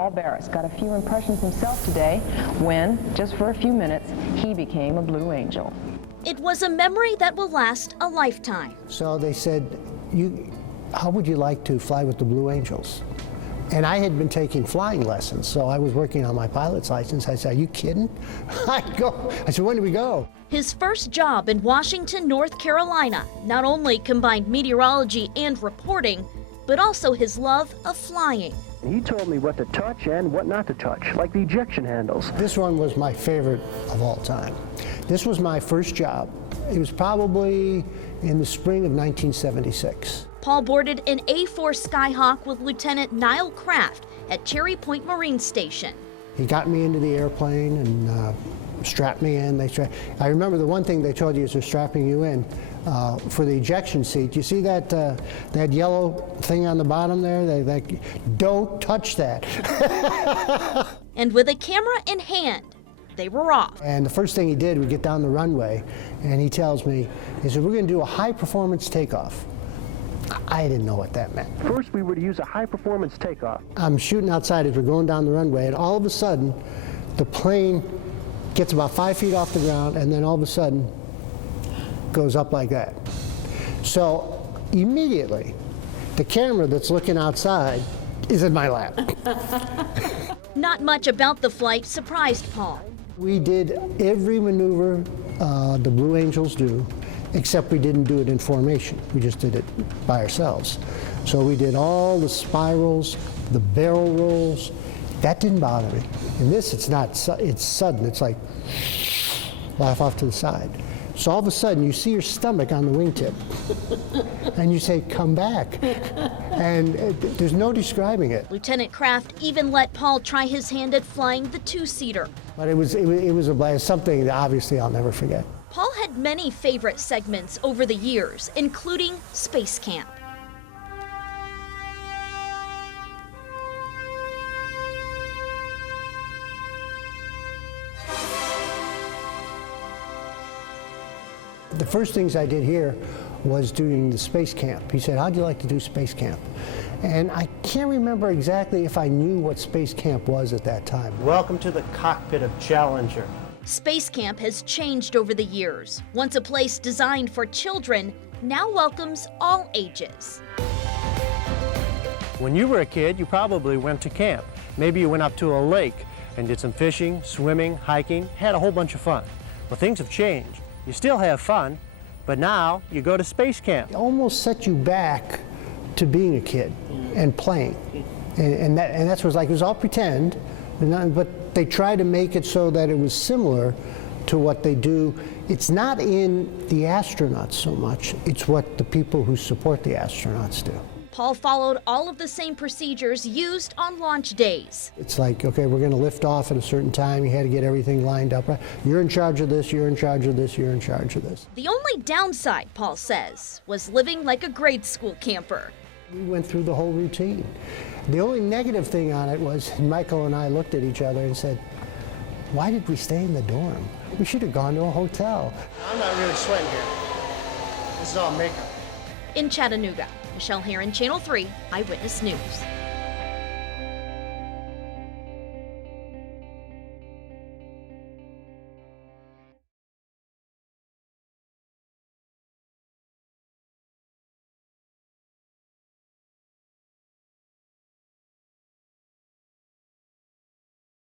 Paul Barris got a few impressions himself today when, just for a few minutes, he became a Blue Angel. It was a memory that will last a lifetime. So they said, how would you like to fly with the Blue Angels? And I had been taking flying lessons, so I was working on my pilot's license. I said, are you kidding? I said, when do we go? His first job in Washington, North Carolina, not only combined meteorology and reporting, but also his love of flying. He told me what to touch and what not to touch, like the ejection handles. This one was my favorite of all time. This was my first job. It was probably in the spring of 1976. Paul boarded an A-4 Skyhawk with Lieutenant Niall Craft at Cherry Point Marine Station. He got me into the airplane and strapped me in. I remember the one thing they told you as they're strapping you in for the ejection seat. You see that that yellow thing on the bottom there? Don't touch that. And with a camera in hand, they were off. And the first thing he did, we get down the runway, and he tells me, he said, we're going to do a high-performance takeoff. I didn't know what that meant. First, we were to use a high-performance takeoff. I'm shooting outside as we're going down the runway, and all of a sudden, the plane gets about 5 feet off the ground, and then all of a sudden, goes up like that. So immediately, the camera that's looking outside is in my lap. Not much about the flight surprised Paul. We did every maneuver the Blue Angels do, except we didn't do it in formation. We just did it by ourselves. So we did all the spirals, the barrel rolls. That didn't bother me. In this, it's not, it's sudden. It's like, laugh off to the side. So all of a sudden, you see your stomach on the wingtip, and you say, come back. And there's no describing it. Lieutenant Craft even let Paul try his hand at flying the two-seater. But it was a blast, something that obviously I'll never forget. Paul had many favorite segments over the years, including Space Camp. The first things I did here was doing the Space Camp. He said, how'd you like to do Space Camp? And I can't remember exactly if I knew what Space Camp was at that time. Welcome to the cockpit of Challenger. Space Camp has changed over the years. Once a place designed for children, now welcomes all ages. When you were a kid, you probably went to camp. Maybe you went up to a lake and did some fishing, swimming, hiking, had a whole bunch of fun. Well, things have changed. You still have fun, but now you go to Space Camp. It almost set you back to being a kid and playing. And that's what it was like. It was all pretend, but they tried to make it so that it was similar to what they do. It's not in the astronauts so much. It's what the people who support the astronauts do. Paul followed all of the same procedures used on launch days. It's like, okay, we're going to lift off at a certain time. You had to get everything lined up. You're in charge of this, you're in charge of this, you're in charge of this. The only downside, Paul says, was living like a grade school camper. We went through the whole routine. The only negative thing on it was Michael and I looked at each other and said, why did we stay in the dorm? We should have gone to a hotel. I'm not really sweating here. This is all makeup. In Chattanooga, Michelle Herron, Channel 3 Eyewitness News.